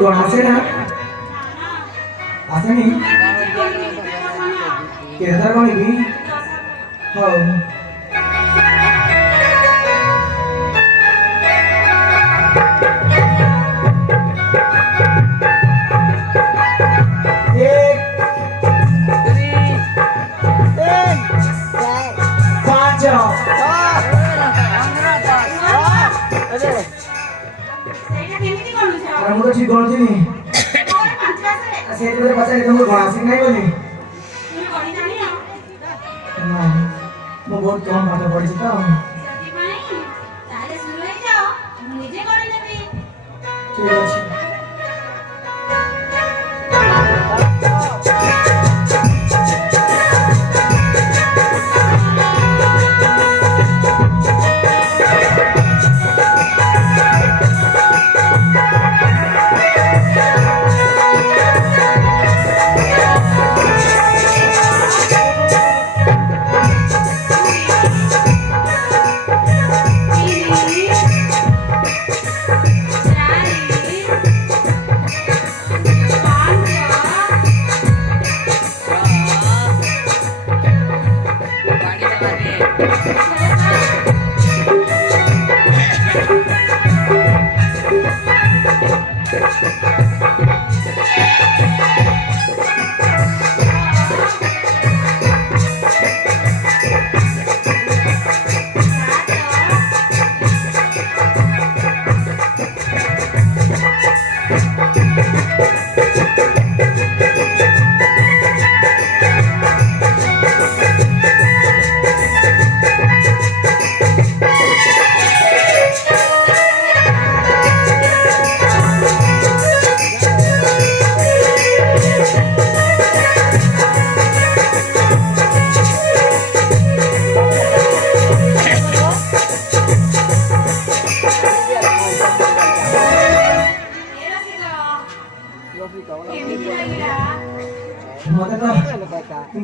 गणा से ना आसे नहीं केदार कौन भी हाँ ମୁଁ ତ ଠିକ କରୁଥିଲି ସେଇଥିରେ ପଚାରି ତମକୁ ଗଣା ଶିଖ ନାହିଁ ବୋଲି ମୁଁ ବହୁତ କମ ପାଠ ପଢିଛି ତ ଠିକ ଅଛି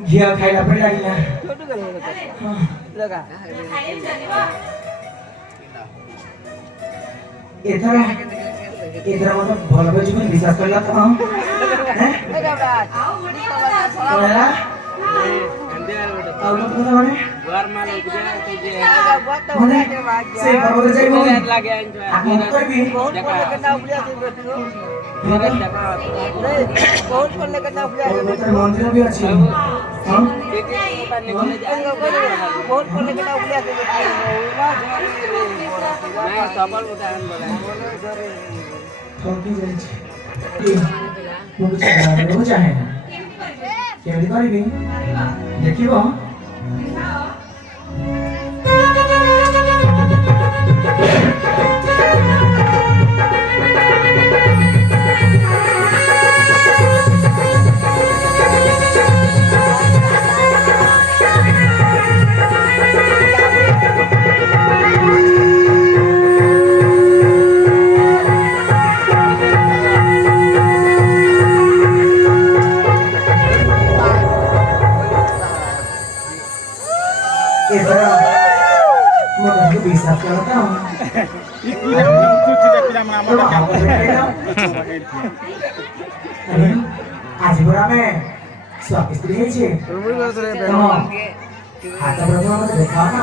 घिया खाइला पनि लाग्ला एथरा एथरा मतलब भल बजु पनि विश्वास गर्ला त हैं आउ न पता भने घर मा माने से बाबा चाहिँ म लागे आन्छु करबी बहुत पढले कना उलिया बहुत पढले कना उलिया मन्दिर भी अछि हां बहुत पढले कना उलिया नहीं सबल उदाहरण बोला ठोकी जाइ छी मु चाहे चाहे केमि करबी देखिबो आज पूरा में स्वादिष्ट है छे हाथ प्रथम मत देखा ना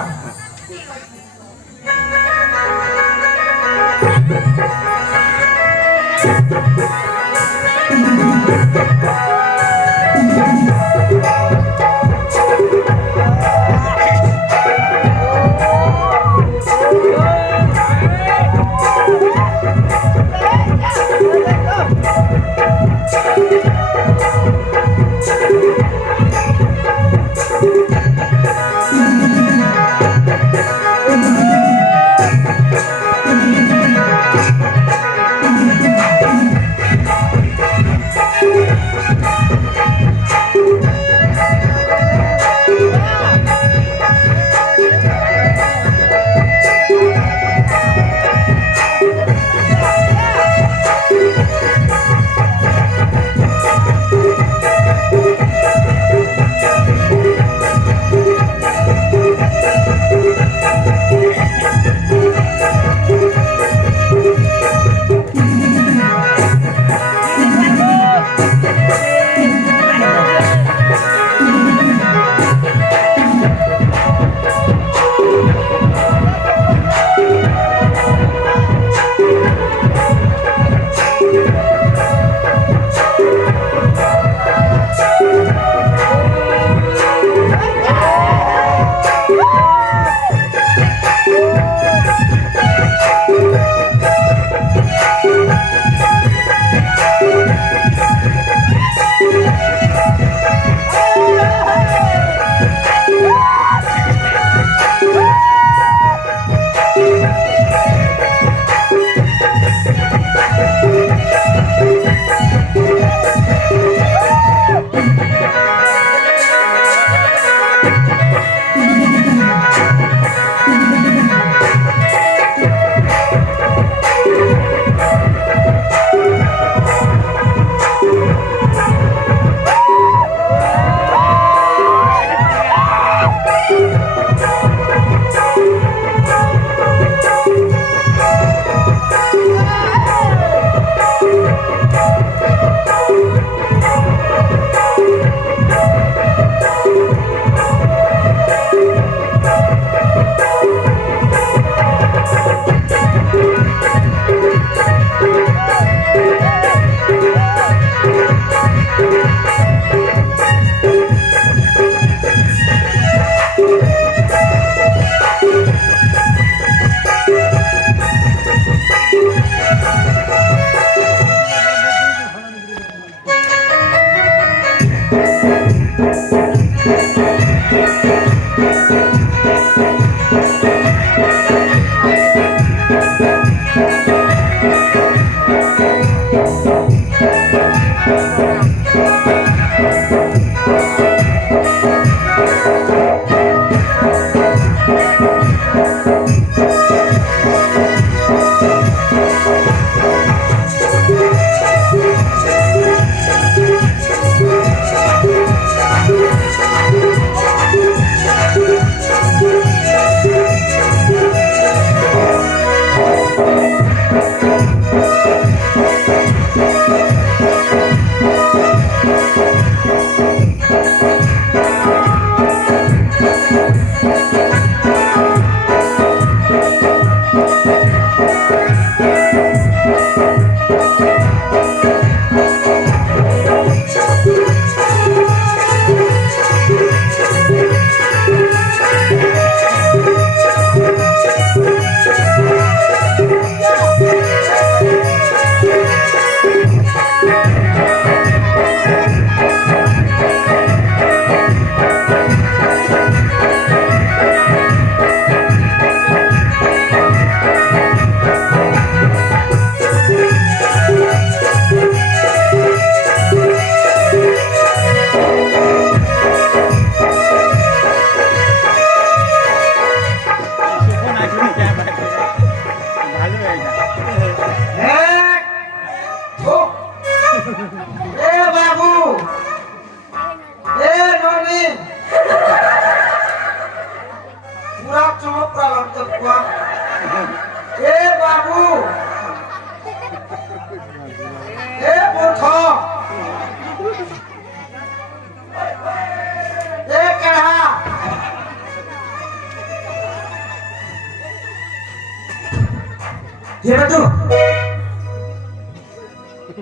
Siapa tuh?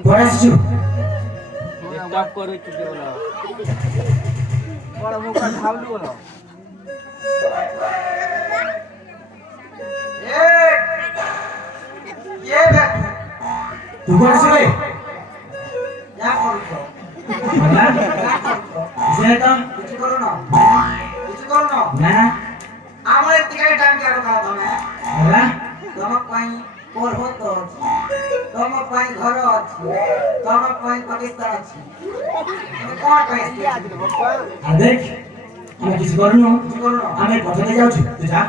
Boleh sejuk. Stop करो चुके हो ना बड़ा मुंह का ढाल दो ना ये देख तू कौन सी भाई क्या करो mana saya tuh कुछ करो ना ना আমার থেকে টাইম কেন দাও তুমি mana তোমার পাই পর হতো তোমার পাই ঘর আছে তোমার পাই পাকিস্তান আছে তুমি কোন পাই adek আমি কিছু করুন আমি পথে যাচ্ছি তুই যা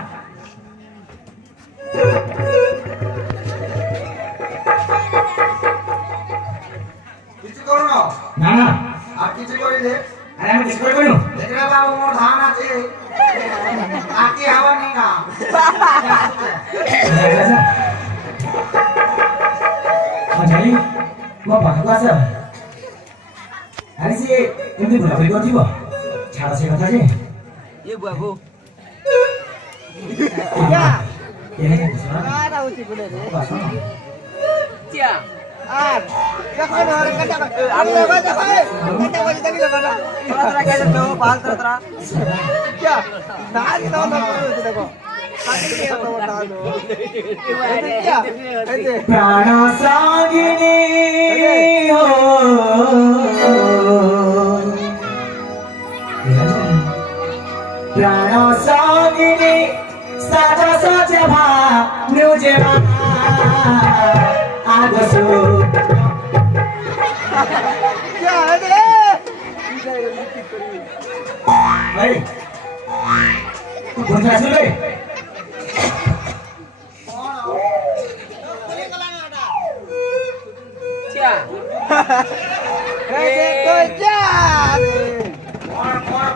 কিছু করো না না না আর কিছু করিলে আরে আমি কিছু করব না দেখরা বাবু মোর ধান আছে আকি হাওয়া নেই না জানি ମୋ ପାଖକୁ ଆସ ଆରେ ସିଏ ଏମିତି ବୁଲାବୁଲି କରିଥିବ ଛାଡ଼ ସେ କଥା ଯେ ये बाबू क्या आ रहा हूँ चिकुले रे क्या আর দেখো না কাটা আমি বাবা দেখো কাটা বলি দেখি বাবা তোরা कैसे तो बाल তোরা क्या नाच तो ना देखो काटी के तो बता दो क्या ऐसे प्राण सागिनी हो प्राण सागिनी साजा साजा भा मुझे आगसो क्या है रे भाई तू कौन सा सुन रे ऐसे कोई क्या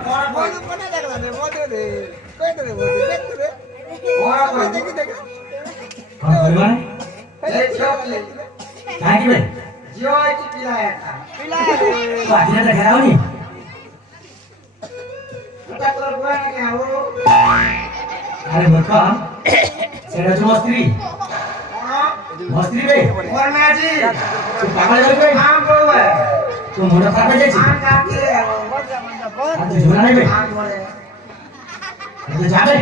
कौन बोल बना देख ले बोल दे कोई दे बोल देख रे कौन देख देख कौन करवा ले चोप ले काय की बे जियो की पिलाया था पिला रे तू आधी ना घेराव नी उनका तो बुआ ने क्या हो अरे बका सेरा जो स्त्री मस्त्री बे और मैं जी तू पागल कर बे आम को है तू मोड़ा खा के जाई आम काट के बोल जा आ तू झोला नहीं बे आम बोले तू जा बे